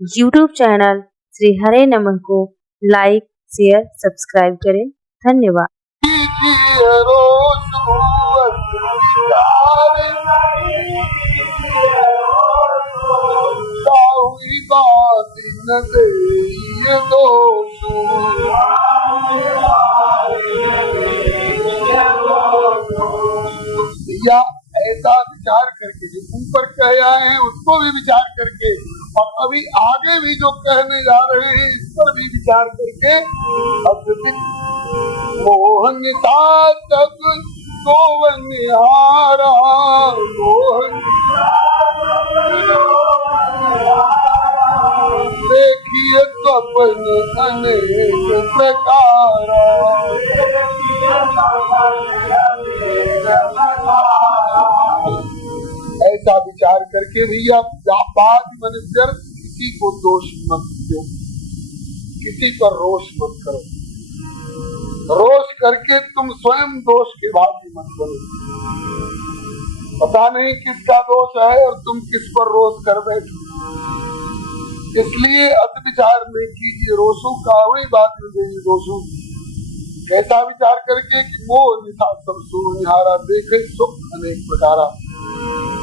YouTube channel Shri हरे नमः को like, share, subscribe करें। धन्यवाद। या ऐसा विचार करके जो ऊपर कह आए हैं उसको भी विचार करके और अभी आगे भी जो कहने जा रहे हैं इस पर भी विचार करके अद्भुत मोहन तब गोवनिहारा मोहन देखिए स्वप्न अनेक प्रकारा ऐसा विचार करके भैया व्यापार मन व्यर्थ किसी को दोष मत दो, किसी पर रोष मत करो। रोष करके तुम स्वयं दोष के भागी मत बनो। पता नहीं किसका दोष है और तुम किस पर रोष कर बैठो। इसलिए अति विचार नहीं कीजिए। रोषों का वही बात नहीं रोषों कैसा विचार करके कि मोह निशा सब सो निहारा देखे सुख अनेक प्रकारा।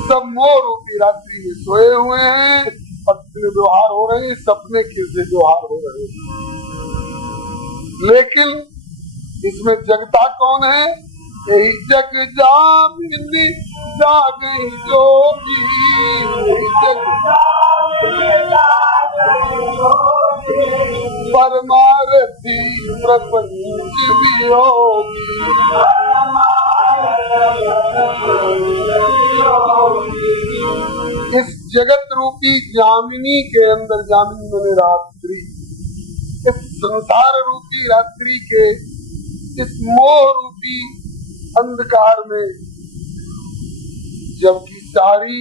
सब मोह रूपी रात्रि में सोए हुए हैं, पत्नी व्यवहार हो रहे हैं, सपने किससे व्यवहार हो रहे हैं। लेकिन इसमें जगता कौन है? यही जग जामिनी जागई जोगी, परमारथी प्रपंच वियोगी। इस जगत रूपी जामिनी के अंदर, जामिनी माने रात्रि, इस संसार रूपी रात्रि के इस मोह रूपी अंधकार में, जबकि सारी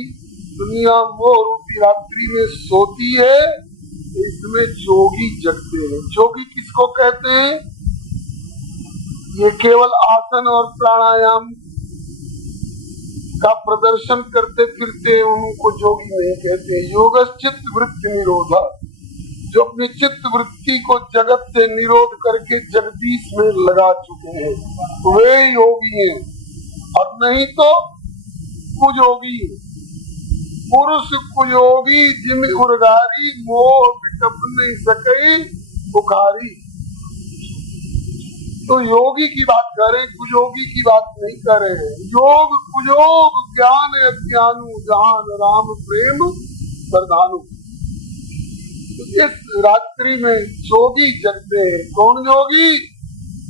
दुनिया मोह रूपी रात्रि में सोती है, इसमें जोगी जगते हैं। जोगी किसको कहते हैं? ये केवल आसन और प्राणायाम का प्रदर्शन करते फिरते उनको जोगी नहीं कहते। योगस चित्त वृत्ति निरोधा, जो अपनी चित्त वृत्ति को जगत से निरोध करके जगदीश में लगा चुके हैं वे योगी हैं, और नहीं तो कुयोगी। पुरुष कुयोगी जिम उर्गारी, मोह बिटप नहीं सके बुखारी। तो योगी की बात करें, कुयोगी की बात नहीं करें। योग कुयोग ज्ञान अज्ञानु, जहान राम प्रेम प्रधानु। इस रात्रि में जोगी जगते हैं। कौन योगी?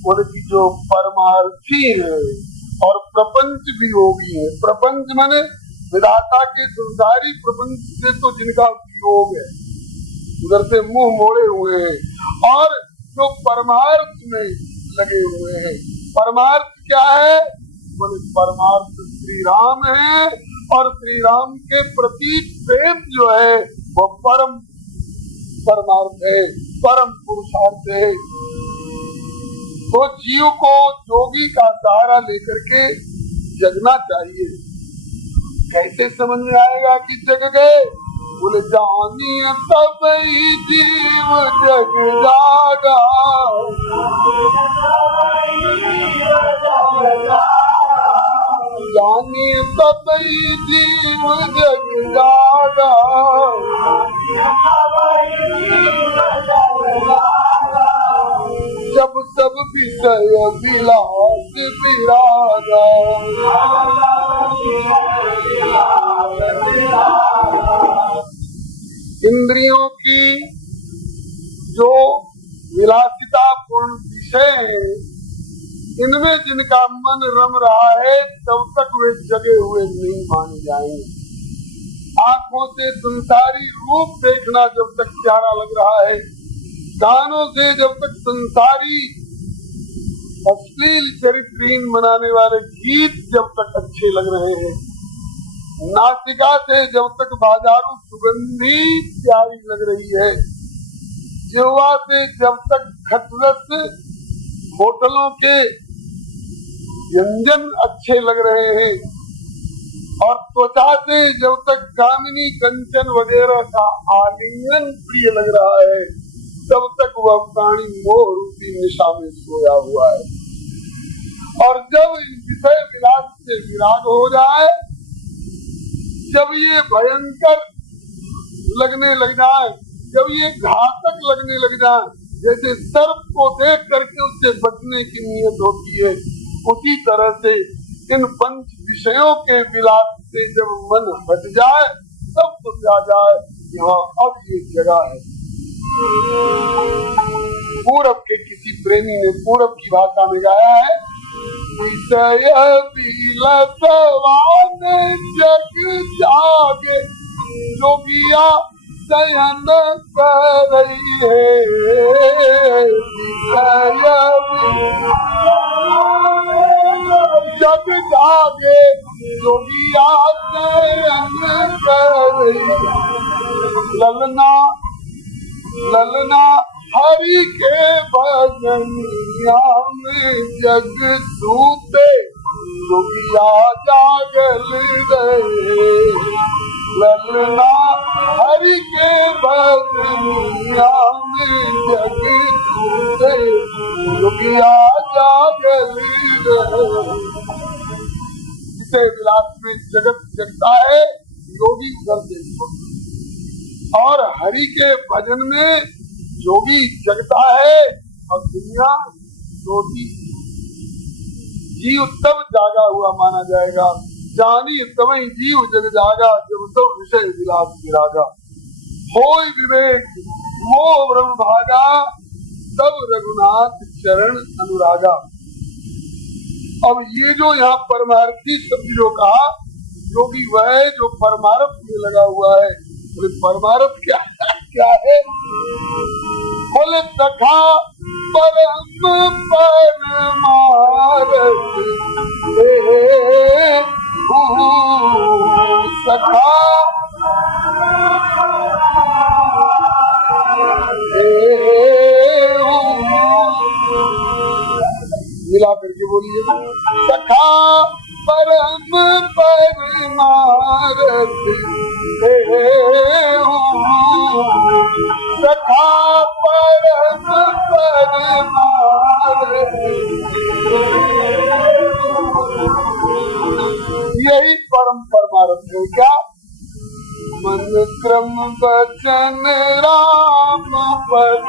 उनकी जो परमार्थी है और प्रपंच भी योगी है। प्रपंच माने विधाता के संसारी प्रपंच से तो जिनका योग है, उधर से मुंह मोड़े हुए हैं, और जो परमार्थ में लगे हुए हैं। परमार्थ क्या है? बोले परमार्थ श्री राम है, और श्री राम के प्रति प्रेम जो है वो परम परमार्थ है, परम पुरुषार्थ है। तो जीव को जोगी का सहारा लेकर के जगना चाहिए। कैसे समझ में आएगा कि जग गए? बोले जानी तब ही जीव जग जागा, जानी तब ही जीव जग जागा, जब सब विषय विलास विरागा। इंद्रियों की जो विलासिता पूर्ण विषय है, इनमें जिनका मन रम रहा है तब तक वे जगे हुए नहीं माने जाएंगे। आंखों से संसारी रूप देखना जब तक प्यारा लग रहा है, कानों से जब तक संसारी अश्लील चरित्रहीन बनाने वाले गीत जब तक अच्छे लग रहे हैं, नासिका से जब तक बाजारू सुगंधी प्यारी लग रही है, जिह्वा से जब तक खतरस होटलों के व्यंजन अच्छे लग रहे हैं, और त्वचा से जब तक कामिनी कंचन वगैरह का आलिंगन प्रिय लग रहा है तब तक वह प्राणी मोह रूपी निशा में सोया हुआ है। और जब इन विषय विलास से विराग हो जाए, जब ये भयंकर लगने लग जाए, जब ये घातक लगने लग जाए, जैसे सर्प को देख करके उससे बचने की नीयत होती है, उसी तरह से इन पंच विषयों के विलास से जब मन हट जाए तब समझा जाए यहाँ अब ये जगह है। पूरब के किसी प्रेमी ने पूरब की भाषा में गाया है, विषय विलसवान जग जागे जोगिया शयन कर रही है। जग जागे जोगिया शयन कर रही है। ललना ललना हरि के भजनिया में जग सूते जोगिया जागल रहे। ललना हरि के भजनिया में जग सूते जोगिया जागल रहे। इसे विलास में जगत जगता है, योगी उधर से, और हरि के भजन में योगी जगता है और दुनिया सोती। जीव तब जागा हुआ माना जाएगा, जानी तवहीं जीव जग जागा जब सब विषय विलास विरागा। होय विवेक मोह ब्रह्म भागा तब रघुनाथ चरण अनुरागा। अब ये जो यहाँ परमार्थी शब्द जो कहा, योगी वह है जो परमार्थ में लगा हुआ है। बोले परमार्थ क्या है? बोले सखा परम परमार्थ सखा मिला करके बोलिए, सखा परम परमार्थ सखा परम परमार्थ। यही परम परमार्थ है। क्या? मन क्रम वचन राम पद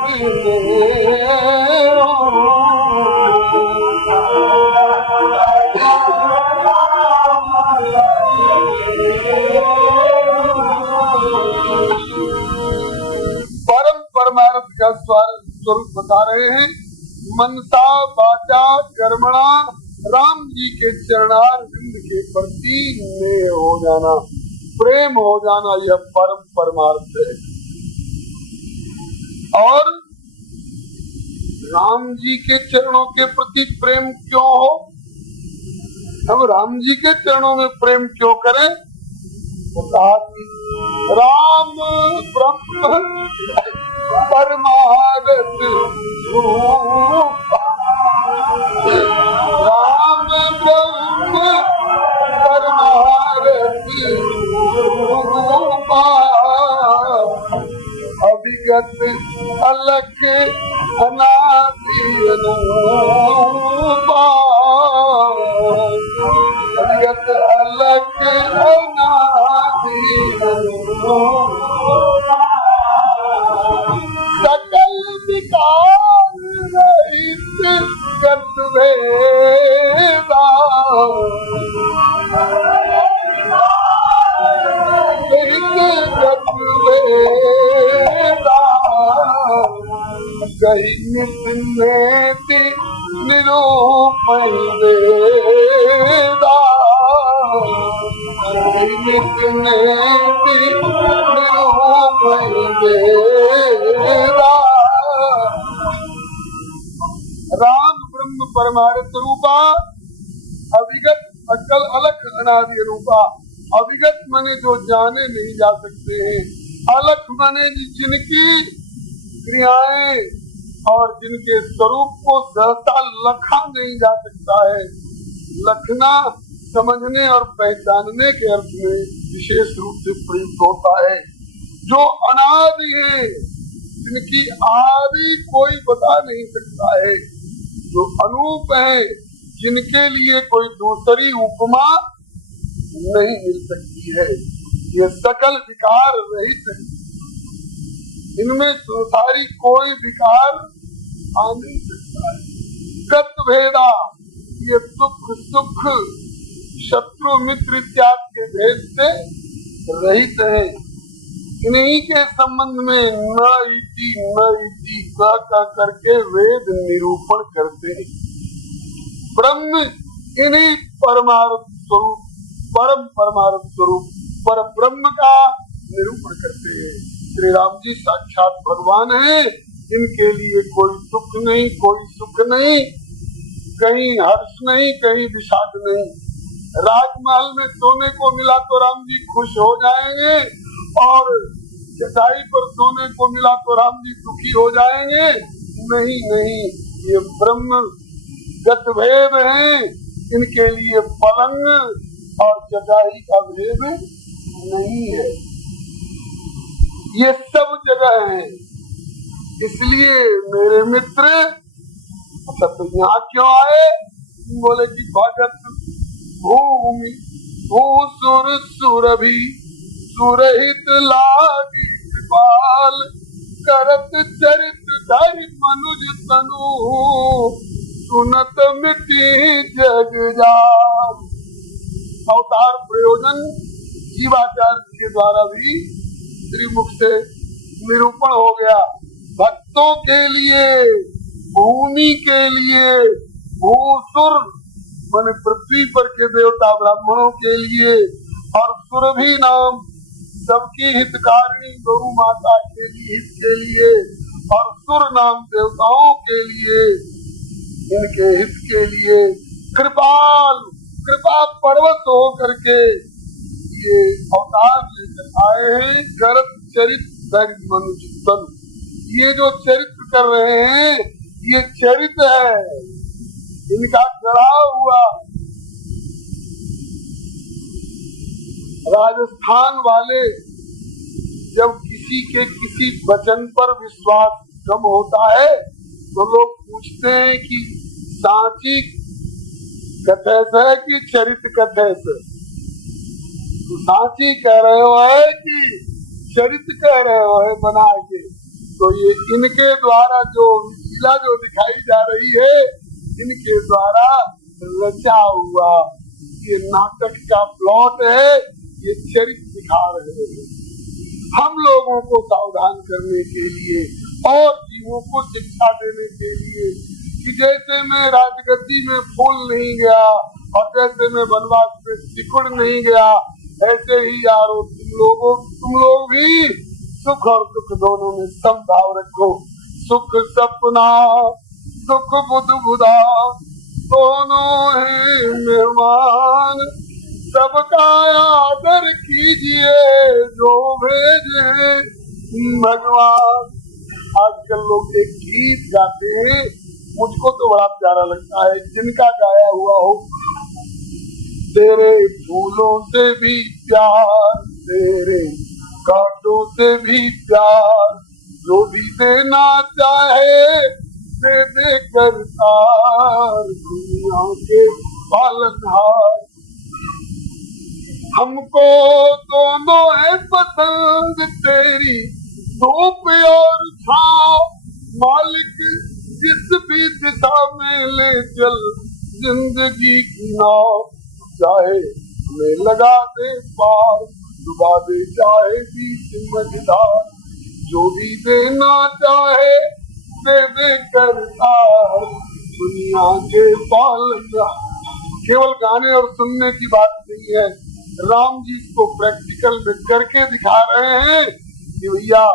परम परमार्थ का स्वरूप बता रहे हैं। मनसा वाचा कर्मणा राम जी के चरणार बिंद के प्रति स्नेह हो जाना, प्रेम हो जाना, यह परम परमार्थ है। और राम जी के चरणों के प्रति प्रेम क्यों हो? हम राम जी के चरणों में प्रेम क्यों करें? राम ब्रह्म परमार्थ राम ब्रह्म परमार्थ अभिगत अलख अनादि अनूपा अभिगत अलख अनादि अनूपा सकल विकार रहित गत भेदा कही नित निरूपण वेदा कही नित निरूपण वेदा। राम ब्रह्म परमार्थ रूपा अविगत अकल अलख अनादि रूपा। अविगत माने जो जाने नहीं जा सकते हैं, अलख माने जिनकी क्रियाएं और जिनके स्वरूप को सहता लखा नहीं जा सकता है। लखना समझने और पहचानने के अर्थ में विशेष रूप से प्रयुक्त होता है। जो अनादि है, जिनकी आदि कोई बता नहीं सकता है, जो अनूप है, जिनके लिए कोई दूसरी उपमा नहीं मिल सकती है, ये सकल विकार रहित है। इनमें संसारी कोई विकार आ नहीं सकता है। गत भेदा, ये सुख शत्रु मित्र इत्यादि के भेद से रहित है। इन्हीं के संबंध में न इति कह करके वेद निरूपण करते हैं। ब्रह्म इन्हीं परमार्थ स्वरूप, परम परमार्थ स्वरूप पर ब्रह्म का निरूपण करते हैं। श्री राम जी साक्षात भगवान है, इनके लिए कोई दुख नहीं, कोई सुख नहीं, कहीं हर्ष नहीं, कहीं विषाद नहीं। राजमहल में सोने को मिला तो राम जी खुश हो जाएंगे, और चटाई पर सोने को मिला तो राम जी दुखी हो जाएंगे। नहीं नहीं, ये ब्रह्म गत भेद है, इनके लिए पलंग और चटाई का भेद नहीं है। ये सब जगह है। इसलिए मेरे मित्र, अच्छा तो यहाँ क्यों आए? बोले कि भगत भूमि भूसुर सुरभि सुरहित लागी कृपाल करत चरित धरि मनुज तनु सुनत मिट्टी जग जान। अवतार प्रयोजन जीवाचार्य के द्वारा भी श्रीमुख से निरूपण हो गया। भक्तों के लिए, भूमि के लिए, भूसुर माने पृथ्वी पर के देवता ब्राह्मणों के लिए, और सुरभि नाम सबकी हितकारिणी गौ माता के लिए, हित के लिए, और सुर नाम देवताओं के लिए, इनके हित के लिए कृपाल, कृपा पर्वत हो करके ये अवतार लेकर आए हैं। गरत चरित मनुष्य, ये जो चरित्र कर रहे हैं, ये चरित्र है, इनका गढ़ा हुआ। राजस्थान वाले जब किसी के किसी वचन पर विश्वास कम होता है तो लोग पूछते हैं कि सांची कथे से कि चरित्र कथे से। तो सांची कह रहे हो है कि चरित्र कह रहे हो है बना के। तो ये इनके द्वारा जो लीला जो दिखाई जा रही है, इनके द्वारा रचा हुआ ये नाटक का प्लॉट है, ये चरित्र दिखा रहे हैं हम लोगों को सावधान करने के लिए और जीवों को शिक्षा देने के लिए कि जैसे मैं राजगद्दी में फूल नहीं गया और जैसे मैं वनवास में सिकुड़ नहीं गया, ऐसे ही यारो तुम लोग भी सुख और दुख दोनों में समभाव रखो। सुख सपना, दुख बुध बुधा, दोनों है मेहमान। सबका आदर कीजिए जो भेजे भगवान। आजकल लोग एक गीत गाते हैं, मुझको तो बड़ा प्यारा लगता है, जिनका गाया हुआ हो। तेरे फूलों से भी प्यार, तेरे कांटों से भी प्यार, जो भी देना चाहे दे दे करतार, दुनिया के पालनहार। हमको दोनों है पसंद तेरी धूप और छाँव, मालिक जिस भी दिशा में ले चल जिंदगी की नाव। चाहे हमें लगा दे पार, डुबा दे चाहे बीच मझधार, जो भी देना चाहे दे दे करतार, दुनिया के पालनहार। केवल गाने और सुनने की बात नहीं है, राम जी इसको प्रैक्टिकल में करके दिखा रहे हैं कि भैया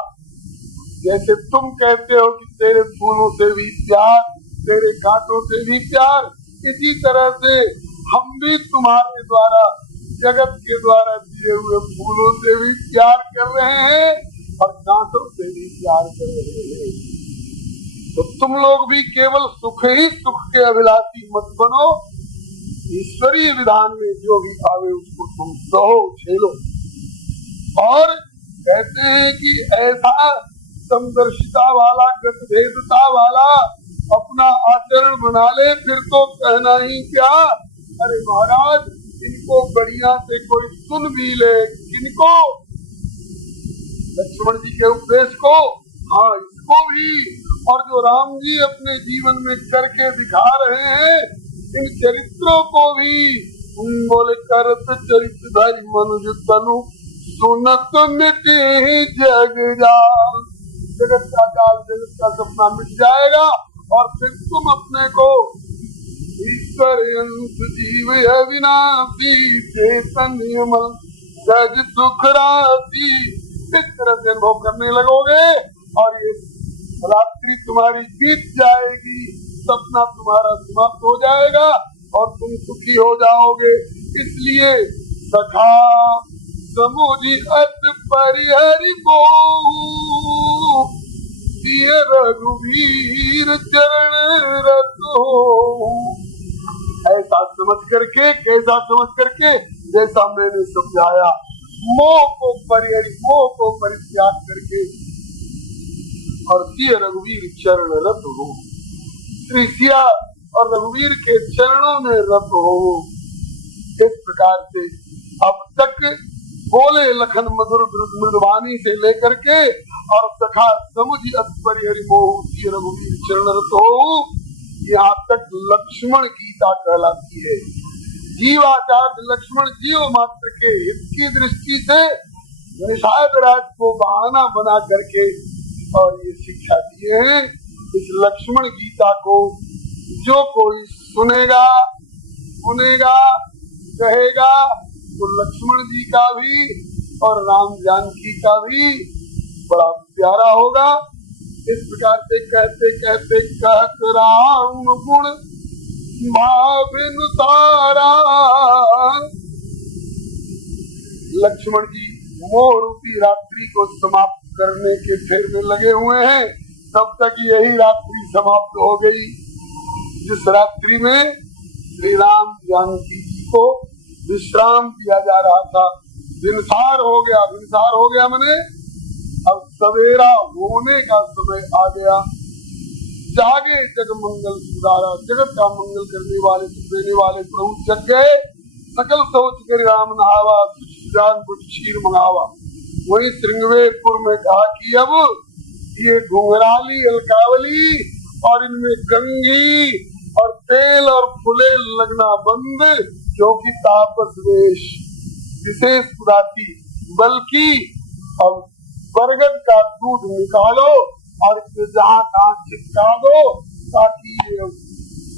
जैसे तुम कहते हो कि तेरे फूलों से भी प्यार, तेरे कांटों से भी प्यार, इसी तरह से हम भी तुम्हारे द्वारा, जगत के द्वारा दिए हुए फूलों से भी प्यार कर रहे हैं और कांटों से भी प्यार कर रहे हैं। तो तुम लोग भी केवल सुख ही सुख के अभिलाषी मत बनो, ईश्वरीय विधान में जो भी आवे उसको तुम सहो झेलो। और कहते हैं कि ऐसा समदर्शिता वाला, गतभेदता वाला अपना आचरण बना ले, फिर तो कहना ही क्या। अरे महाराज, इनको बढ़िया से कोई सुन भी ले, किनको? लक्ष्मण जी के उपदेश को, हाँ इसको भी, और जो राम जी अपने जीवन में करके दिखा रहे हैं इन चरित्रों को भी। बोले करत चरित्र धरि मनुज तनु सुनत मिटे जग जाल। जगत का जाल, जगत का सपना मिट जाएगा और फिर तुम अपने को ईश्वर अंश जीव अविनाशी चैतन्य मल सज सुख राशि, इस तरह से अनुभव करने लगोगे और ये रात्रि तुम्हारी बीत जाएगी, सपना तुम्हारा समाप्त हो जाएगा और तुम सुखी हो जाओगे। इसलिए सखा समुझी अत परिहरि मोहु, दिए रघुवीर चरण रत हो। ऐसा समझ करके, कैसा समझ करके, जैसा मैंने समझाया, मोह को परिहरि, मोह को परित्याग करके और दिए रघुवीर चरण रत हो। श्री सिया और रघुवीर के चरणों में रत हो। इस प्रकार से अब तक बोले लखन मधुर मृदुवाणी से लेकर के और सखा समुझ अत परिहरि मोहु, दिए रघुवीर चरण रत हो, यहाँ तक लक्ष्मण गीता कहलाती है। जीवाचार्य लक्ष्मण जीव मात्र के हित की दृष्टि से निषाद राज को बहाना बना करके और ये शिक्षा दिए हैं। इस लक्ष्मण गीता को जो कोई सुनेगा, सुनेगा, कहेगा तो लक्ष्मण जी का भी और राम जानकी का भी बड़ा प्यारा होगा। इस प्रकार से कहते कहते कहत राम गुण भाविन तारा, लक्ष्मण जी मोह रूपी रात्रि को समाप्त करने के फेर में लगे हुए हैं। तब तक यही रात्रि समाप्त हो गई जिस रात्रि में श्री राम जानकी जी को विश्राम दिया जा रहा था। विंसार हो गया, विंसार हो गया मैंने अब सवेरा होने का समय आ गया। जागे जग मंगल सुधारा, जगत का मंगल करने वाले, देने वाले प्रभु जग गए। सकल सोच कर राम नहावा, जान कुछ क्षीर मंगावा। वही श्रृंगवेरपुर में कहा कि अब ये घुंघराली अलकावली और इनमें कंघी और तेल और फुले लगना बंद, क्योंकि तापस वेश विशेष पुराती, बल्कि अब बरगद का दूध निकालो और इसे जहाँ तहाँ चिपका दो ताकि ये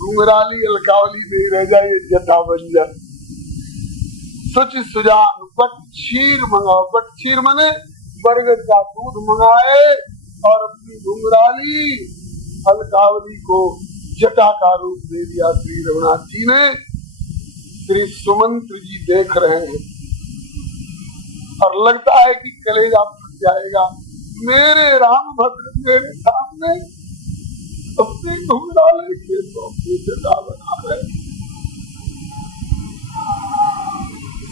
घुंघराली अलकावली नहीं रह जाए, जटा बन जाए। सच सुजान बटक्षीर मंगाओ, बटक्षीर मने बरगद का दूध मंगाए और अपनी घुंघराली अलकावली को जटा का रूप दे दिया श्री रघुनाथ जी ने। श्री सुमंत्र जी देख रहे हैं और लगता है कि कलेजा फट जाएगा। मेरे राम भद्र मेरे सामने अपनी घुंघराले के तो जटा बना रहे।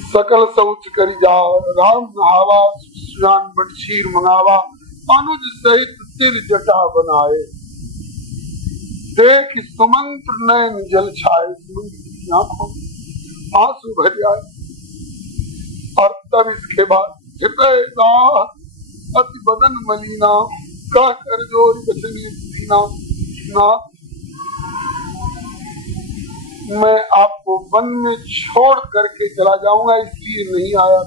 सकल शौच करी जाओ, राम नहावा, सुजान बटक्षीर मंगावा, अनुज सहित सिर जटा बनाए। देख सुमंत्र नयन जल छाए, सुमंत्र की आंखों आंसू भर जाए। और तब इसके बाद हृदय अति बदन मलिना, कह कर जोर बचनी दीना, ना मैं आपको वन में छोड़ करके चला जाऊंगा, इसलिए नहीं आया।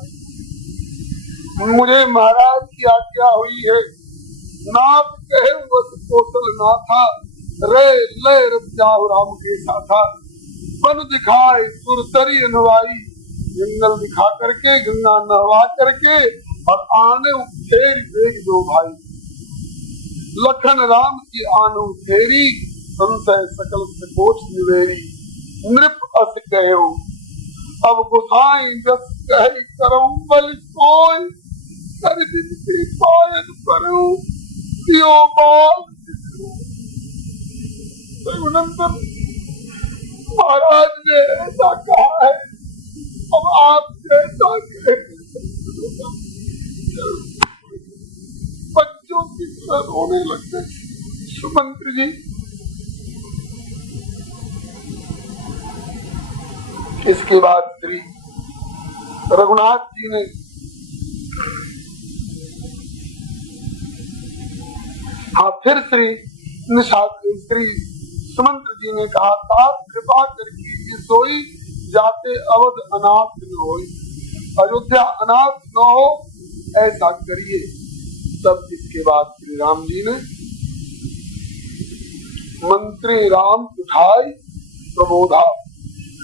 मुझे महाराज की आज्ञा हुई है, नाथ कहे वस कौशल नाथा, रे लय रत जाओ राम के साथा। वन दिखाए सुरसरी नवाई, जंगल दिखा करके, गंगा नहवा करके और आने उठेर देख दो भाई। लखन राम की आनो तेरी, संशय सकल सकोच निवेरी। नृप अस कहो अब गोसाई जस कह करऊं, बल कोय कर जिनकी पायन करूं, दियो बाल रघुनंदन महाराज ने ऐसा कहा है, अब आप जैसा कहें। बच्चों की तरह रोने लगते सुमंत्र जी। इसके बाद श्री रघुनाथ जी ने फिर श्री सुमंत्र जी ने कहा, तात कृपा करके सोई जाते अवध अनाथ न होई, अयोध्या अनाथ न हो ऐसा करिए। तब इसके बाद श्री राम जी ने मंत्री राम उठाई प्रबोधा,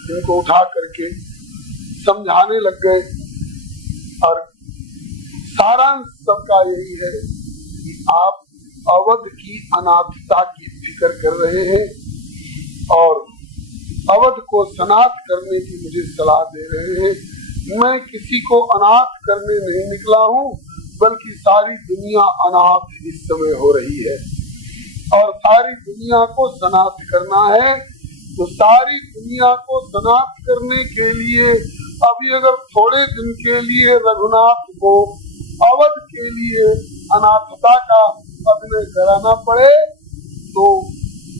इनको उठा करके समझाने लग गए। और सारांश सबका यही है कि आप अवध की अनाथता की फिक्र कर रहे हैं और अवध को सनाथ करने की मुझे सलाह दे रहे हैं। मैं किसी को अनाथ करने नहीं निकला हूँ, बल्कि सारी दुनिया अनाथ इस समय हो रही है और सारी दुनिया को सनाथ करना है। तो सारी दुनिया को सनाथ करने के लिए अभी अगर थोड़े दिन के लिए रघुनाथ को अवध के लिए अनाथता का अभिनय कराना पड़े तो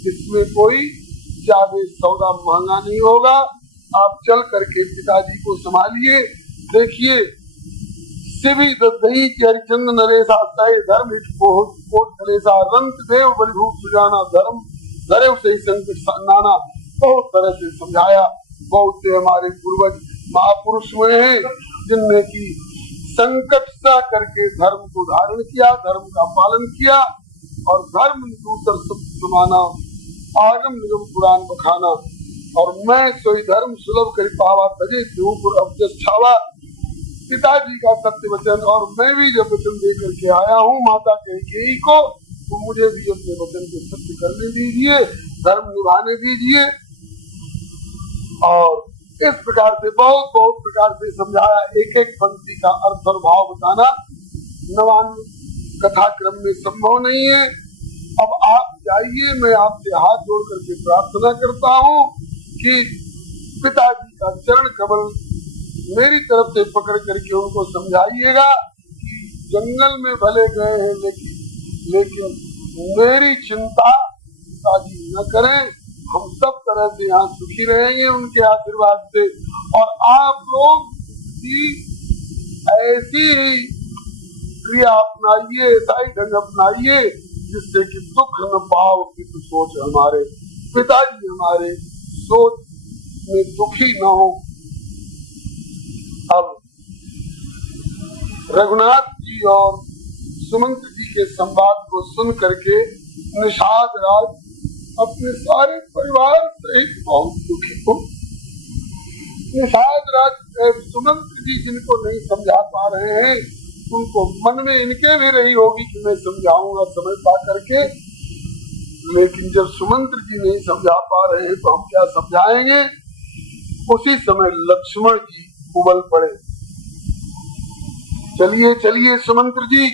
इसमें कोई ज्यादा सौदा महंगा नहीं होगा। आप चल करके पिताजी को संभालिए। देखिए, शिवी दही हरिचंद नरेशा तय धर्म कोट कलेसा रंत देव बलिभूत सुजाना धर्म धरे सही संकट नाना, बहुत तरह से समझाया। बहुत से हमारे पूर्वज महापुरुष हुए हैं जिनने की संकट सा करके धर्म को धारण किया, धर्म का पालन किया और धर्म दूसर सुमाना आगम निगम पुराण बखाना। और मैं सोई धर्म सुलभ कर पावा तजे देवपुर अवजस छावा। पिताजी का सत्य वचन, और मैं भी जब वचन दे करके आया हूँ माता कैकेयी को, तो मुझे भी अपने वचन को सत्य करने दीजिए, धर्म निभाने दीजिए। और इस प्रकार से बहुत प्रकार से समझाया। एक एक पंक्ति का अर्थ और भाव बताना नवान कथा क्रम में संभव नहीं है। अब आप जाइए, मैं आपसे हाथ जोड़ करके प्रार्थना करता हूँ कि पिताजी का चरण कमल मेरी तरफ से पकड़ करके उनको समझाइएगा कि जंगल में भले गए हैं लेकिन मेरी चिंता पिताजी न करें। हम सब तरह से यहाँ सुखी रहेंगे उनके आशीर्वाद से। और आप लोग भी ऐसी ही क्रिया अपनाइए, ऐसा ही ढंग अपनाइए जिससे कि दुख न पाओ कि तो सोच हमारे पिताजी हमारे सोच में दुखी न हो। अब रघुनाथ जी और सुमंत्र जी के संवाद को सुन करके निषाद राज अपने सारे परिवार सहित बहुत दुखी हो। निषाद राज सुमंत्र जी जिनको नहीं समझा पा रहे हैं उनको मन में इनके भी रही होगी कि मैं समझाऊंगा समय पा करके, लेकिन जब सुमंत्र जी नहीं समझा पा रहे हैं तो हम क्या समझाएंगे। उसी समय लक्ष्मण जी उबल पड़े। चलिए सुमंत्र जी,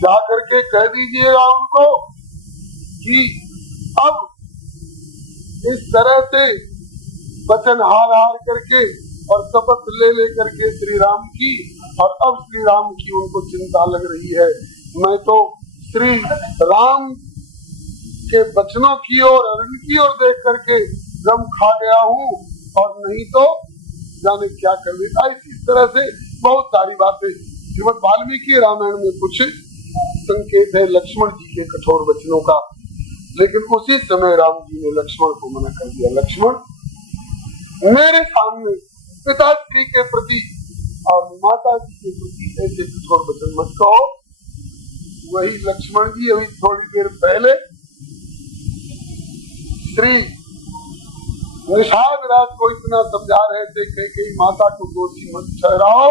जा करके कह दीजिएगा उनको कि अब इस तरह से वचन हार करके और शपथ ले करके श्री राम की, और अब श्री राम की उनको चिंता लग रही है। मैं तो श्री राम के वचनों की ओर और इनकी ओर देख करके गम खा गया हूँ, और नहीं तो जाने क्या कर देता। इसी तरह से बहुत सारी बातें श्रीमद् वाल्मीकि रामायण में कुछ संकेत है लक्ष्मण जी के कठोर वचनों का। लेकिन उसी समय राम जी ने लक्ष्मण को मना कर दिया। लक्ष्मण, मेरे सामने पिताश्री के प्रति और माता जी के प्रति ऐसे कठोर वचन मत कहो। वही लक्ष्मण जी अभी थोड़ी देर पहले श्री निषाद राज को इतना समझा रहे थे कि माता को दोषी मत ठहराओ,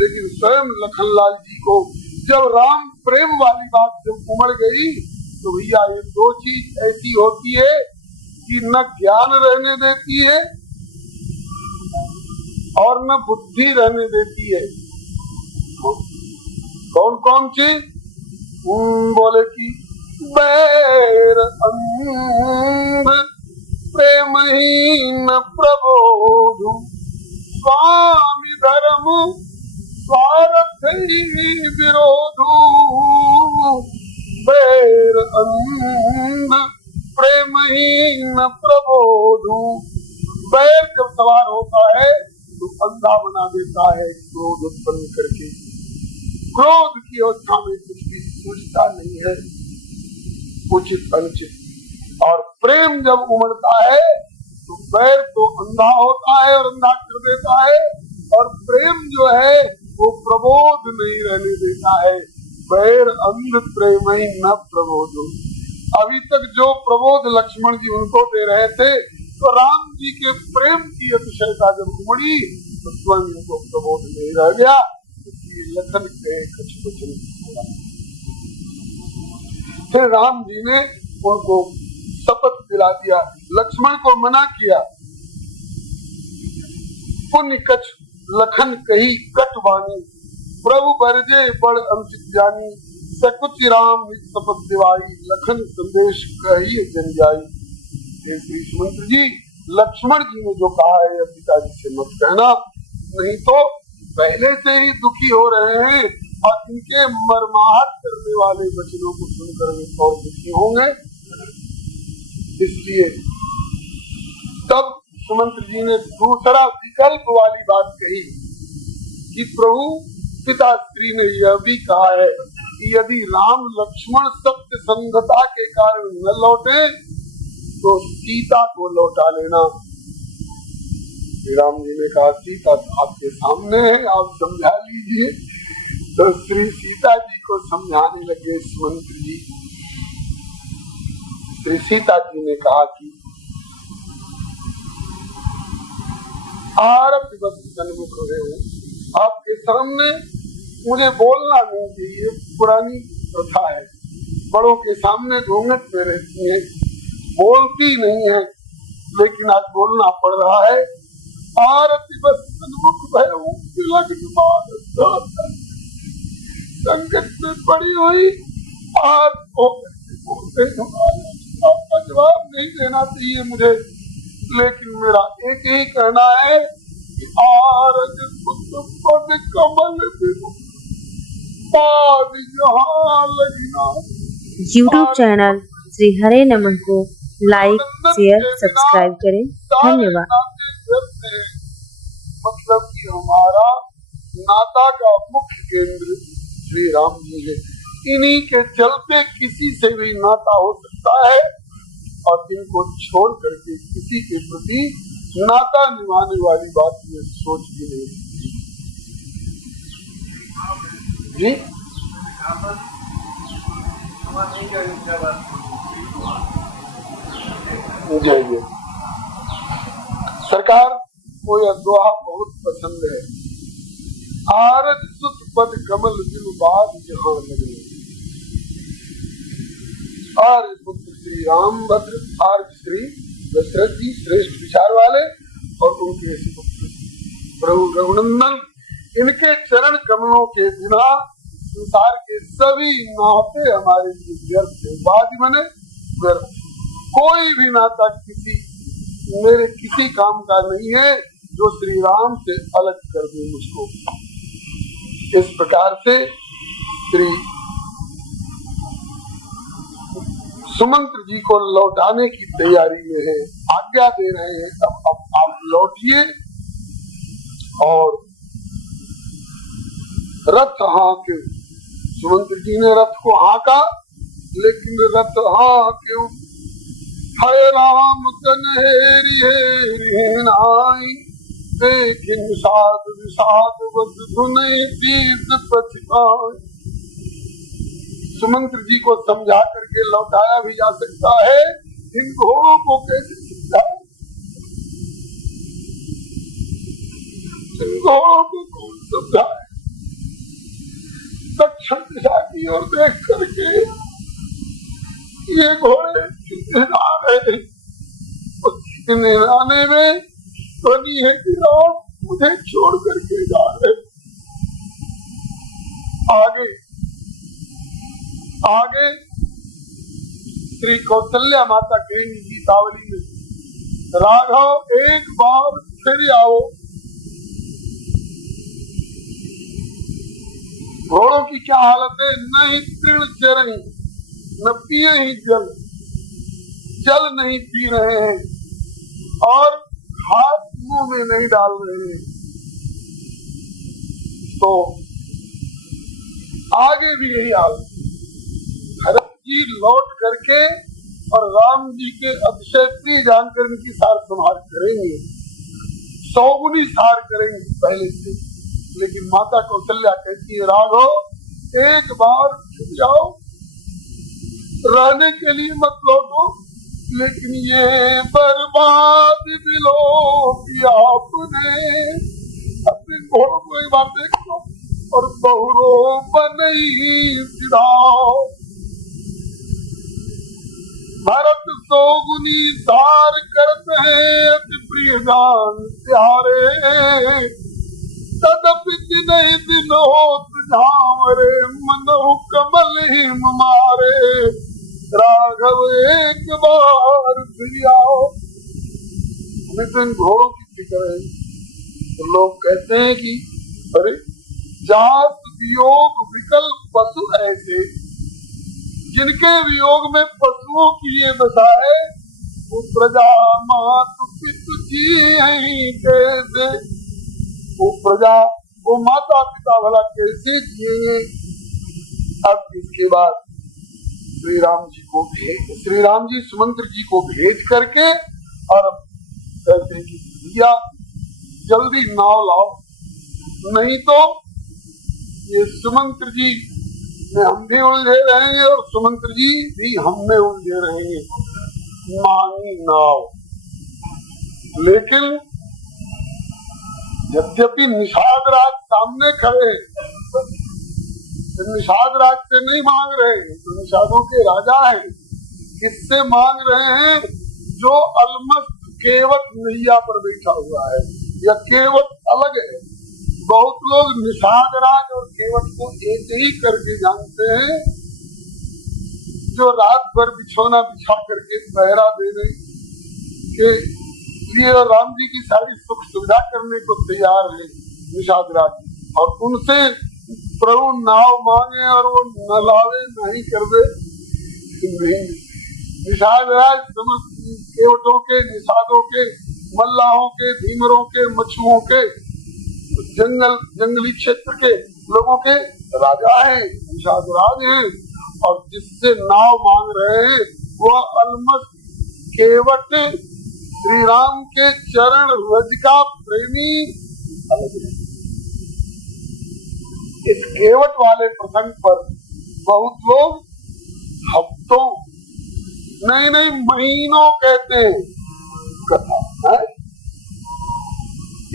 लेकिन स्वयं लखनलाल जी को जब राम प्रेम वाली बात जब उमड़ गई तो भैया ये दो चीज ऐसी होती है कि न ज्ञान रहने देती है और न बुद्धि रहने देती है। कौन कौन चीज? बोले कि बैर अंध प्रेम ही न अंध प्रेमहीन प्रबोधु। बैर जब सवार होता है तो अंधा बना देता है क्रोध उत्पन्न करके। क्रोध की अवस्था में कुछ भी सोचता नहीं है, उचित अनुचित। और प्रेम जब उमड़ता है तो बैर तो अंधा होता है और अंधा कर देता है, और प्रेम जो है वो प्रबोध नहीं रहने देता है। बैर अंध प्रेम ही न प्रबोध। अभी तक जो प्रबोध लक्ष्मण जी उनको दे रहे थे, तो राम जी के प्रेम की अतिशयता जब उमड़ी तो स्वयं उनको प्रबोध नहीं रह गया। लखन के कुछ फिर राम जी ने उनको शपथ दिला दिया, लक्ष्मण को मना किया। पुण्य कछ लखन कही कटवानी, प्रभु बरजे बड़ अनुचित जानी, सकुच राम शपथ दिवाई, लखन संदेश कही जन जाई। श्री सुमंत्र जी, लक्ष्मण जी ने जो कहा है पिताजी से मत कहना, नहीं तो पहले से ही दुखी हो रहे हैं और इनके मर्माहत करने वाले वचनों को सुनकर वे और दुखी होंगे। इसलिए तब सुमंत्र जी ने दूसरा विकल्प वाली बात कही कि प्रभु पिता श्री ने यह भी कहा है कि यदि राम लक्ष्मण सत्य संगता के कारण न लौटे तो सीता को लौटा लेना। श्री राम जी ने कहा सीता आपके सामने है, आप समझा लीजिए। तो श्री सीता जी को समझाने लगे सुमंत्र जी। श्री सीता जी ने कहा कि आरभ सन्मुख है, आपके सामने मुझे बोलना नहीं चाहिए, पुरानी प्रथा है, बड़ों के सामने घूंघट में रहती है, बोलती नहीं है, लेकिन आज बोलना पड़ रहा है। आरती बस सन्मुख भय संकट में पड़ी हुई और आपका जवाब नहीं देना चाहिए मुझे, लेकिन मेरा एक ही कहना है कि आरज पद कमल YouTube चैनल श्री हरे नमः को लाइक शेयर सब्सक्राइब करें। धन्यवाद। मतलब कि हमारा नाता का मुख्य केंद्र श्री राम जी है। इन्हीं के चलते किसी से भी नाता हो सकता है और इनको छोड़ करके किसी के प्रति नाता निभाने वाली बात में सोच भी नहीं सकती जी। जय सरकार को यह दोहा बहुत पसंद है। आरज सुत पद कमल बिनु बात जहाँ लगे। आर्य पुत्र श्री रामभद्र, आर्य श्री दशरथ जी श्रेष्ठ विचार वाले और उनके पुत्र प्रभु रघुनंदन, इनके चरण कमलों के बिना संसार के सभी नाते हमारे लिए व्यर्थ है। बाद बने व्यर्थ, कोई भी नाता मेरे किसी काम का नहीं है जो श्री राम से अलग कर दे मुझको। इस प्रकार से श्री सुमंत्र जी को लौटाने की तैयारी में है, आज्ञा दे रहे हैं अब आप लौटिए। और रथ हाँके, सुमंत्र जी ने रथ को हाँका, लेकिन रथ हाँके हरे राम कन्हेरी हेरी नाई, लेकिन साध विषाद बद धुनई तीर्थ पछताई। सुमंत्र जी को समझा करके लौटाया भी जा सकता है, इन घोड़ों को कैसे समझाए, इन घोड़ों को कौन समझाए। दक्षिण दिशा की ओर देख करके ये घोड़े आ रहे, आने में ध्वनि है कि राम मुझे छोड़ करके जा रहे। आगे आगे श्री कौशल्या माता कहेंगी गीतावली में, राघव एक बार फिर आओ। घोड़ों की क्या हालत है, नहीं तृण चरणी, न पिए ही जल नहीं पी रहे हैं और हाथ मुंह में नहीं डाल रहे हैं। तो आगे भी यही हाल। भरत जी लौट करके और राम जी के अतिशय प्रिय जानकर इनकी सार संभाल करेंगे, 100 गुनी सार करेंगे पहले से। लेकिन माता कौशल्या कहती है राघव एक बार छुप जाओ, रहने के लिए मत लौटो, लेकिन ये बर्बाद दिलो आपने अपने घोड़ों को एक बार देख लो और बहुरो बनई फिराओ। भरत 100 गुनी सार करते हैं अति प्रिय जान प्यारे, तदपि नहीं दिन होत झावरे मनहु कमल हिम मारे, राघव एक बार फिर आओ। हमें तो इन घोड़ों की फिक्र है। तो लोग कहते हैं कि अरे जात वियोग विकल पशु ऐसे, जिनके वियोग में पशुओं की ये दशा है, वो प्रजा मातु पितु जी कैसे, वो प्रजा वो माता पिता भला कैसे जिएंगे। अब इसके बाद श्री राम जी सुमंत्र जी को भेज करके और कहते कि भैया जल्दी नाव लाओ, नहीं तो ये सुमंत्र जी में हम भी उलझे रहेंगे और सुमंत्र जी भी हम में उलझे रहेंगे। मांगी नाव, लेकिन यद्यपि निषाद राज सामने खड़े, निषाद राज से नहीं मांग रहे, तो निषादों के राजा हैं, किससे मांग रहे हैं? जो अलमस्त केवट नैया पर बैठा हुआ है या केवट अलग है। बहुत लोग निषाद राज और केवट को एक ही करके जानते हैं, जो रात भर बिछौना बिछा करके पहरा देने के लिए और राम जी की सारी सुख सुविधा करने को तैयार है निषाद राज, और उनसे प्रभु नाव मांगे और वो नलावे नहीं कर दे। निषाद राज समस्त केवटों के, निषादों के, मल्लाहों के, धीमरों के, मछुओं के, जंगली क्षेत्र के लोगों के राजा हैं, निषाद राज हैं। और जिससे नाव मांग रहे हैं वह अलमस्त केवट श्री राम के चरण रज का प्रेमी अलग है। इस केवट वाले प्रसंग पर बहुत लोग हफ्तों नहीं महीनों कहते हैं कथा है।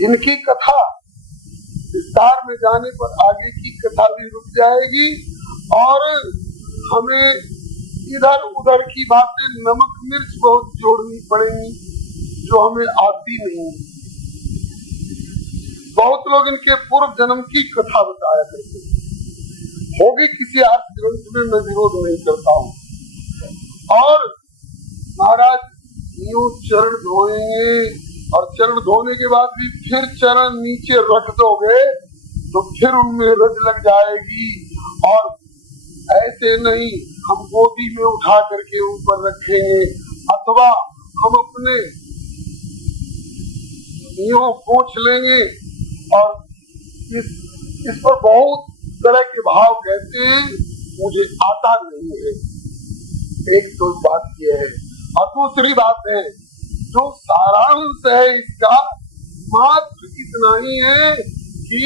इनकी कथा विस्तार में जाने पर आगे की कथा भी रुक जाएगी और हमें इधर उधर की बातें नमक मिर्च बहुत जोड़नी पड़ेंगी जो हमें आती नहीं। बहुत लोग इनके पूर्व जन्म की कथा बताया करते होगी, किसी आर्थ ग्रंथ में मैं विरोध नहीं करता हूँ। और महाराज यूं चरण धोएंगे और चरण धोने के बाद भी फिर चरण नीचे रख दोगे तो फिर उनमें रज लग जाएगी। और ऐसे नहीं हम गोदी में उठा करके ऊपर रखेंगे अथवा हम अपने यूं पोंछ लेंगे। और इस पर बहुत तरह के भाव कहते हैं, मुझे आता नहीं है। एक तो बात यह है और दूसरी बात है जो सारांश है इसका मात्र इतना ही है कि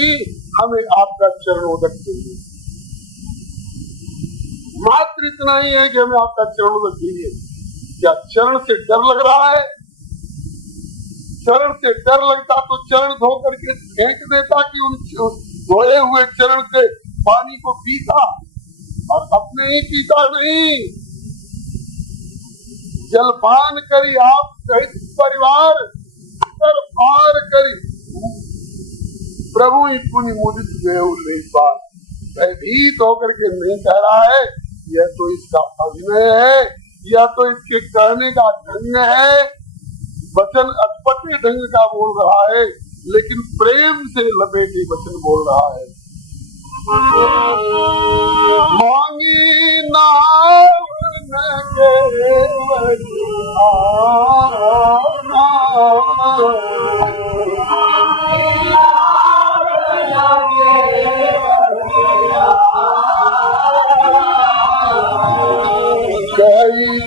हमें आपका चरणोदक चाहिए। मात्र इतना ही है कि हमें आपका चरणोदक चाहिए। क्या चरण से डर लग रहा है? चरण से डर लगता तो चरण धो करके फेंक देता कि उन धोए हुए चरण से पानी को पीता और अपने ही पीता नहीं। जलपान करी आप सहित परिवार पर पार करी प्रभु ही पुण्य मुदित गए पार। भयभीत होकर के नहीं कह रहा है, यह तो इसका अभिनय है, यह तो इसके कहने का ढंग है। वचन अटपटे ढंग का बोल रहा है लेकिन प्रेम से लपेटे वचन बोल रहा है। मांगी नाव कई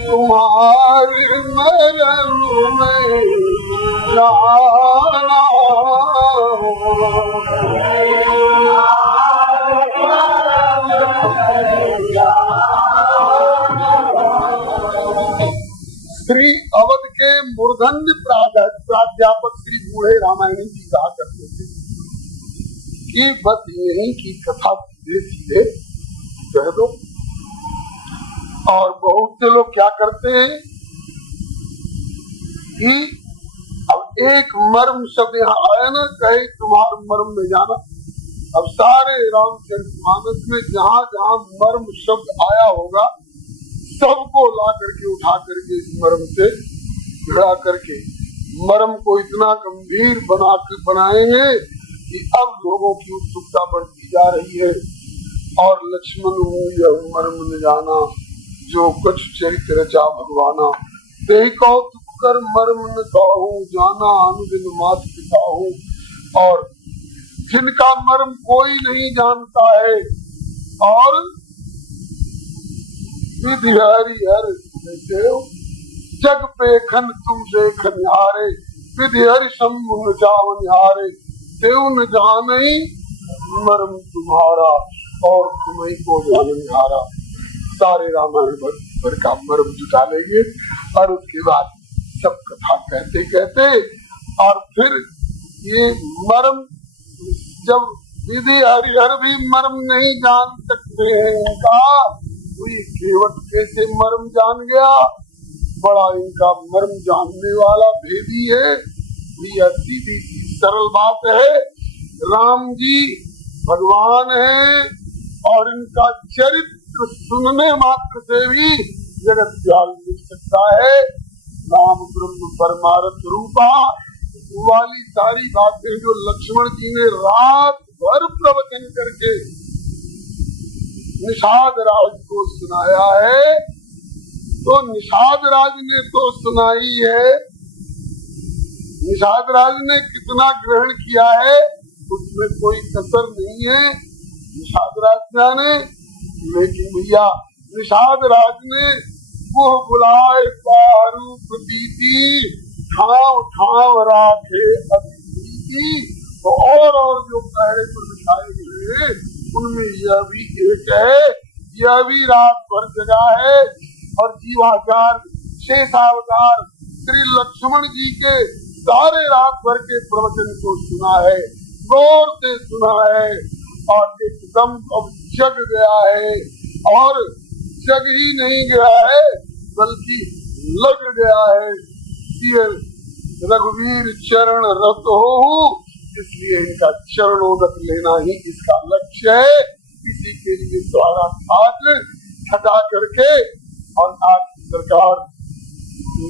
तुम्हारी मरम में जाना श्री अवध के मूर्धन्य प्राध्यापक श्री बूढ़े रामायण जी कहा करते थे कि बस यही की कथा सीधे सीधे कह दो। और बहुत से लोग क्या करते हैं कि अब एक मर्म शब्द यहाँ आया ना, कहे तुम्हारे मर्म में जाना। अब सारे रामचरितमानस में जहाँ जहाँ मर्म शब्द आया होगा सबको ला करके उठा करके इस मर्म से भिड़ा करके मर्म को इतना गंभीर बनाएंगे कि अब लोगों की उत्सुकता बढ़ती जा रही है। और लक्ष्मण यह मर्म न जाना जो कुछ चरित्र रचा भगवाना, ते कौतुक कर मर्म न कहूं जाना अनुदिन मात पिताहूं। और जिनका मर्म कोई नहीं जानता है और विधि हरि हर जग पेखन तुम देखन हारे, विधि हरि शंभु न जावन हारे, देव न जाने मर्म तुम्हारा और तुम्हें को जानन हारा। सारे रामायण भर का मर्म जुटा लेंगे और उसके बाद सब कथा कहते कहते और फिर ये मर्म जब विधि हरिहर भी मर्म नहीं जान सकते हैं इनका, तो ये केवट कैसे मर्म जान गया। बड़ा इनका मर्म जानने वाला भेदी है। ये सीधी सरल बात है, राम जी भगवान है और इनका चरित्र सुनने मात्र से भी जगत जाल मिल सकता है। राम ब्रह्म परमार्थ रूपा वाली सारी बातें जो लक्ष्मण जी ने रात भर प्रवचन करके निषाद राज को सुनाया है, तो निषाद राज ने तो सुनाई है, निषाद राज ने कितना ग्रहण किया है उसमें कोई कसर नहीं है, निषाद राज जाने। लेकिन भैया निषाद राज ने वो बुलाए पारूप दीदी ठाव ठाव राखे अतिथि, तो और जो पहरे पर बिठाए गए उनमें यह भी एक है, यह भी रात भर जगा है। और जीवाचार शेषावतार श्री लक्ष्मण जी के सारे रात भर के प्रवचन को सुना है, गौर से सुना है और एकदम अब जग गया है। और जग ही नहीं गया है बल्कि लग गया है। रघुवीर चरण रत हो, इसलिए इनका चरणोदक लेना ही इसका लक्ष्य है। इसी के लिए द्वारा घाट हटा करके और आज सरकार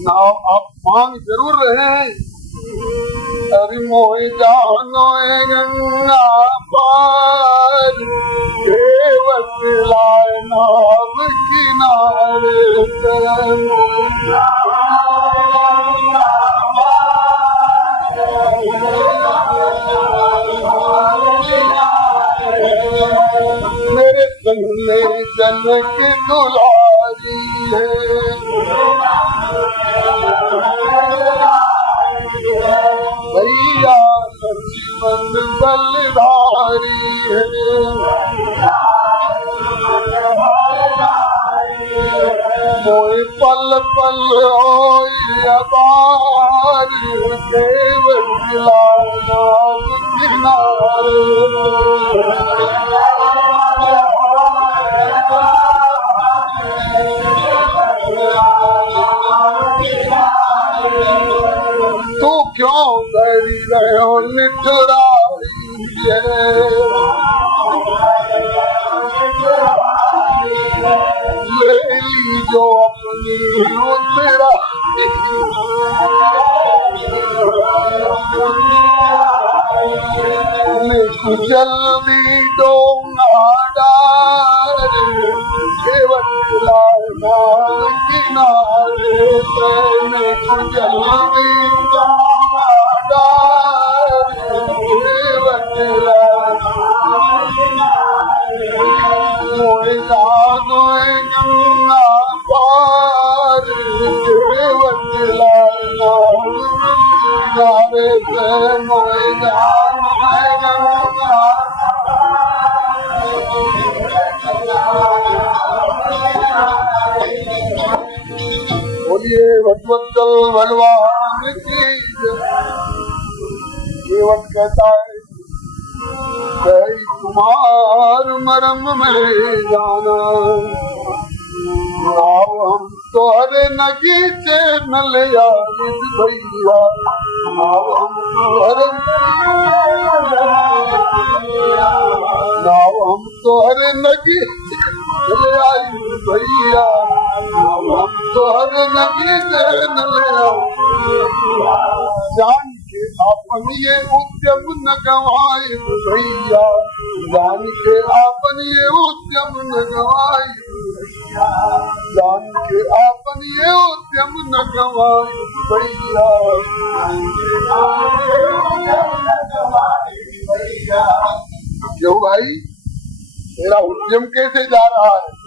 नाव आप मांग जरूर रहे हैं। अरे मोह जानो गंगा पार देवत लाए नाव किनारे, मेरे संग में जनक दुलारी है, भैया लक्ष्मण बलधारी है। मोए पल पल होई अबार केवल लाना किनारे, तू क्यों डरी रहे हो निठुराई ले लीजो अपनी उतराई, जल्दी दो ना डार किनारे बोलिए भगवत्तल भगवान की केवट कहता है कई तुम्हार मरम में जाना नाव हम तोहरे नगीचे न ले भैया नाव हम तोहरे नगीचे ले आई भैया हम तोहरे नगीचे न ले जान के आपन ये उद्यम न गवाए भैया जान के आपन ये उद्यम न गवाए जान के आपन ये उद्यम न गवाए भैया क्यों भाई तेरा उद्यम कैसे जा रहा है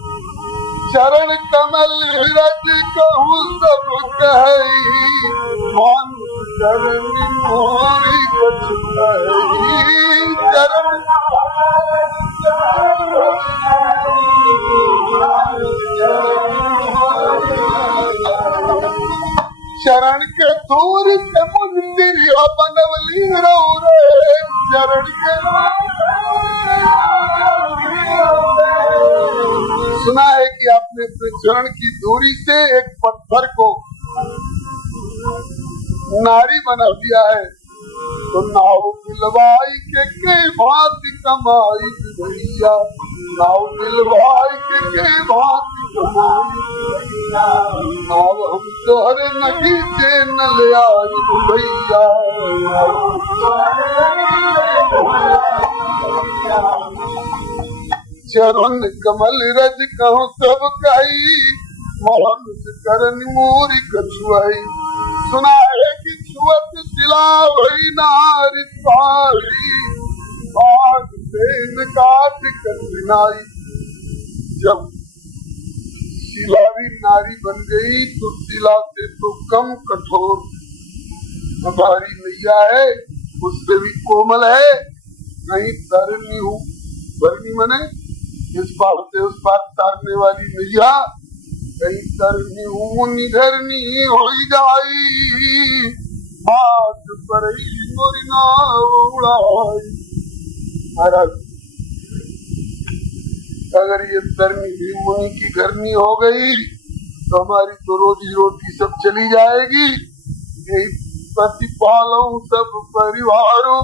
चरण कमल रज कहूँ सब कही मान चरण मोरी चरण चरण के दूर से मंदिर बनवली रे चरण के सुना है कि आपने अपने चरण की दूरी से एक पत्थर को नारी बना दिया है तो नाव दिलवाई के भांति कमाई भैया नाव दिलवाई के भांति कमाई नाव हम तोहरे नगी से न ले आई भैया चरण कमल रज कहूँ सब कही मोहन करन मोरी कछुआई सुना है कि छुअत दिला वही नारी सारी आग देन काट कठिनाई जब शिलारी नारी बन गई तो शिला से तो कम कठोर हमारी मैया है उससे भी कोमल है कहीं तरनी हूँ भरनी मने इस पार से उस पार तारने वाली नैया कहीं तरनी निधरनी हो जाई हाथ पर मोरी नाव उड़ाई महाराज अगर ये तरनी भी मुनि की घरनी हो गई तो हमारी तो रोजी रोटी सब चली जाएगी यही प्रतिपालों सब परिवारों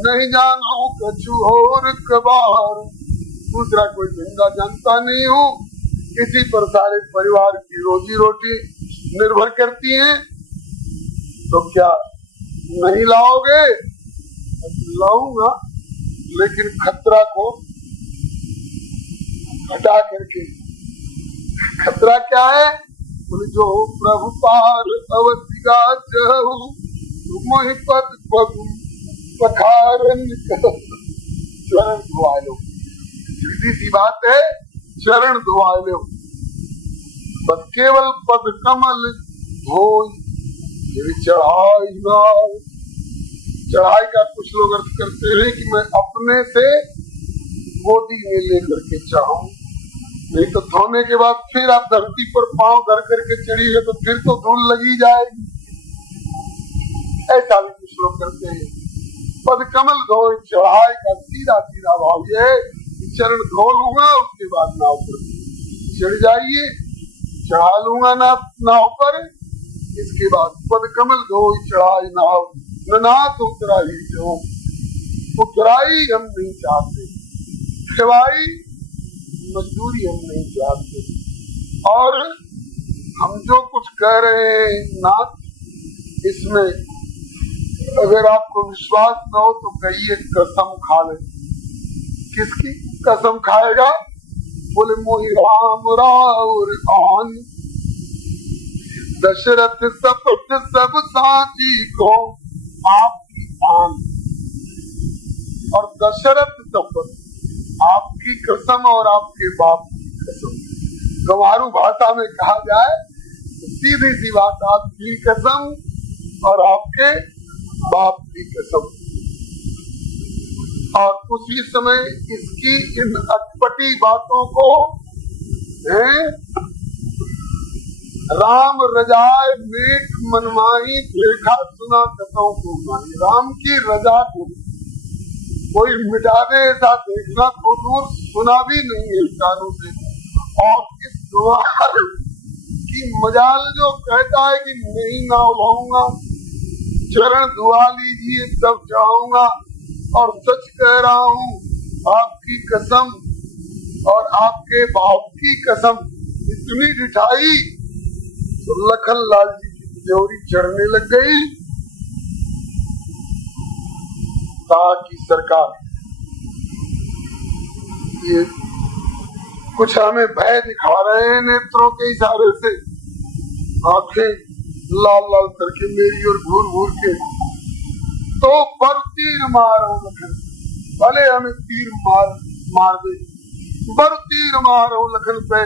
नहीं जानो कछु और कबार दूसरा कोई धंधा जानता नहीं हूँ इसी पर सारे परिवार की रोजी रोटी निर्भर करती है तो क्या नहीं लाओगे लाऊंगा लेकिन खतरा को हटा करके खतरा क्या है बोले जो प्रभु पार अवधिगा चहु मोहि पद पगु पखारन चरण धुआ लो सीधी सी बात है चरण धुआ लो बस केवल पद कमल धो चढ़ाई का कुछ लोग अर्थ करते हैं कि मैं अपने से गोदी में लेकर के चाहूं नहीं तो धोने के बाद फिर आप धरती पर पांव धर करके चढ़िए तो फिर तो धूल लगी जाएगी ऐसा भी कुछ लोग करते हैं पद कमल धो चढ़ाई का सीधा सीधा भाव ये चरण धो लूंगा उसके बाद नाव पर चढ़ जाइए चढ़ा लूंगा नाव पर इसके बाद पद कमल धो चढ़ाई नाव नाथ उतरा ही जो उतराई हम नहीं चाहते सेवाई मजदूरी हम नहीं चाहते और हम जो कुछ कह रहे हैं नाथ इसमें अगर आपको विश्वास न हो तो कहिए कसम खा ले किसकी कसम खाएगा बोले मोहि राम राउर आन, दशरथ सपत सब साची को आपकी आन। और दशरथ सपत, आपकी कसम और आपके बाप की कसम। गंवारू भाषा में कहा जाए तो सीधी सी बात, आपकी कसम और आपके बाप की कसम। और उसी समय इसकी इन अटपटी बातों को राम रजाए मेघ मनमाही, देखा सुना कतौ को माही। राम की रजा को कोई मिटा दे ऐसा देखना तो दूर, सुना भी नहीं है कानों से। और इस द्वार की मजाल जो कहता है कि नहीं ना उभाऊंगा, चरण दुआ लीजिए तब जाऊंगा। और सच कह रहा हूँ, आपकी कसम और आपके बाप की कसम। इतनी ढिठाई तो लखन लाल जी की तिजोरी चढ़ने लग गई। की सरकार ये कुछ हमें भय दिखा रहे हैं नेत्रों के इशारे से, आंखें लाल लाल करके मेरी और घूर घूर के। तो पर तीर मारो लखन, भले हमें तीर मार दे, पर तीर मारो लखन पे।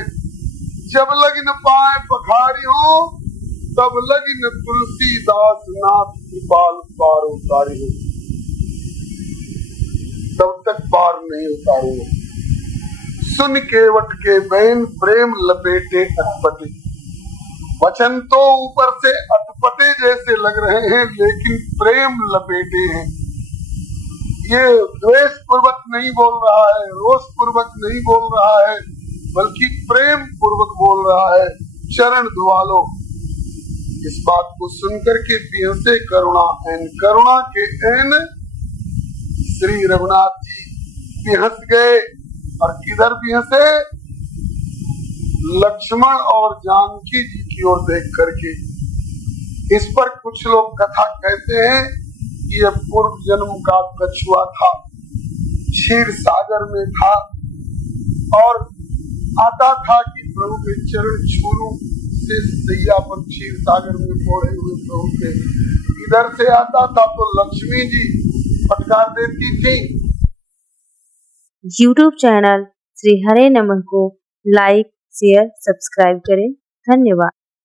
जब लग न पाए पखारी हो, तब लग न तुलसीदास नाथ कृपाल पार उतारी हो। तब तक पार नहीं उतारूंगा। सुन केवट के बैन प्रेम लपेटे अटपटे। वचन तो ऊपर से अटपटे जैसे लग रहे हैं, लेकिन प्रेम लपेटे हैं। ये द्वेष पूर्वक नहीं बोल रहा है, रोष पूर्वक नहीं बोल रहा है, बल्कि प्रेम पूर्वक बोल रहा है। चरण दुआ लो। इस बात को सुनकर के बिहसे करुणा एन, करुणा के एन श्री रघुनाथ जी बिहस गए। और किधर बिहसे? लक्ष्मण और जानकी जी की ओर देख करके। इस पर कुछ लोग कथा कहते हैं कि यह पूर्व जन्म का कछुआ था, क्षीर सागर में था और आता था कि प्रभु के चरण छू लूं। से सैया पर क्षीर सागर में पड़े हुए प्रभु के इधर से आता था तो लक्ष्मी जी फटकार देती थी। YouTube चैनल श्री हरे नमः को लाइक, शेयर, सब्सक्राइब करें। धन्यवाद।